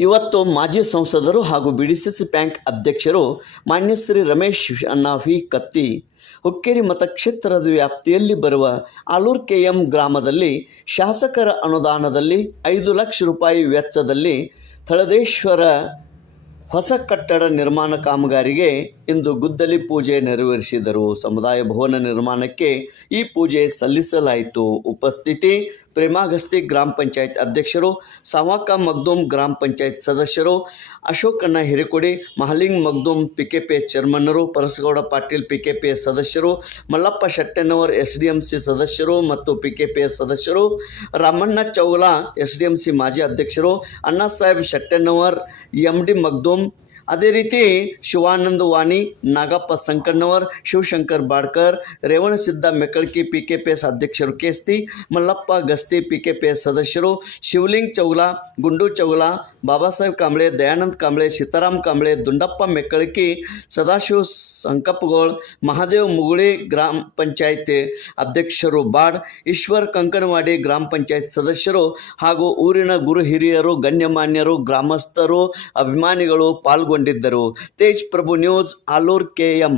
ಇವತ್ತು ಮಾಜಿ ಸಂಸದರು ಹಾಗೂ B D C C bank ಅಧ್ಯಕ್ಷರು ಮಾನ್ಯ ಶ್ರೀ ರಮೇಶ್ ಅಣ್ಣಾವಿ ಕತ್ತಿ, ಹುಕ್ಕೇರಿ ಮತಕ್ಷೇತ್ರದ ವ್ಯಾಪ್ತಿಯಲ್ಲಿ ಬರುವ ಆಲೂರ್ ಕೆಎಂ ಗ್ರಾಮದಲ್ಲಿ ಶಾಸಕರ ಅನುದಾನದಲ್ಲಿ ಐದು ಲಕ್ಷ ರೂಪಾಯಿ ವೆಚ್ಚದಲ್ಲಿ ಥಳದೇಶ್ವರ ಹೊಸ ಕಟ್ಟಡ ನಿರ್ಮಾಣ ಕಾಮಗಾರಿಗೆ ಇಂದು ಗುದ್ದಲಿ ಪೂಜೆ ನೆರವೇರಿಸಿದರು. ಸಮುದಾಯ ಭವನ ನಿರ್ಮಾಣಕ್ಕೆ ಈ ಪೂಜೆ ಸಲ್ಲಿಸಲಾಯಿತು. ಉಪಸ್ಥಿತಿ, ಪ್ರೇಮಾಗಸ್ತಿ ಗ್ರಾಮ ಪಂಚಾಯತ್ ಅಧ್ಯಕ್ಷರು, ಸವಾಕ ಮಗ್ದೂಮ್ ಗ್ರಾಮ ಪಂಚಾಯತ್ ಸದಸ್ಯರು, Ashokanna Hirekodi, Mahaling Magdum P K P ಚೇರ್ಮನ್ನರು, Parasagouda Patil P K P ಸದಸ್ಯರು, Mallappa Shettennavar S D M C ಸದಸ್ಯರು ಮತ್ತು ಪಿ ಕೆ ಪಿ ಸದಸ್ಯರು, Ramanna Chaula S D M C ಮಾಜಿ ಅಧ್ಯಕ್ಷರು Anna Saheb Shettennavar M D Magdum home ಅದೇ ರೀತಿ Shivananda Vani, Nagappa Sankannavar, Shivashankar Badkar Revanasiddha Mekkalki P K P S ಅಧ್ಯಕ್ಷರು Kesti, Mallappa Gasti P K P S ಸದಸ್ಯರು, ಶಿವಲಿಂಗ್ ಚೌಲ, ಗುಂಡು ಚೌಲ ಬಾಬಾ ಸಾಹೇಬ್ ಕಾಂಬ್ಳೆ, ದಯಾನಂದ್ ಕಾಂಬ್ಳೆ ಸೀತಾರಾಮ್ ಕಾಂಬ್ಳೆ, ದುಂಡಪ್ಪ ಮೆಕ್ಕಳ್ಕಿ, ಸದಾಶಿವ ಸಂಕಪ್ಪಗೋಳ್, ಮಹಾದೇವ್ ಮುಗುಳಿ ಗ್ರಾಮ ಪಂಚಾಯಿತಿ ಅಧ್ಯಕ್ಷರು ಬಾಡ್, ಈಶ್ವರ್ ಕಂಕನವಾಡಿ ಗ್ರಾಮ ಪಂಚಾಯತ್ ಸದಸ್ಯರು ಹಾಗೂ ಊರಿನ ಗುರು ಹಿರಿಯರು, ಗಣ್ಯಮಾನ್ಯರು, ಗ್ರಾಮಸ್ಥರು, ಅಭಿಮಾನಿಗಳು ಪಾಲ್ಗೊಂಡಿದ್ದರು Tej Prabhu news Alur K M.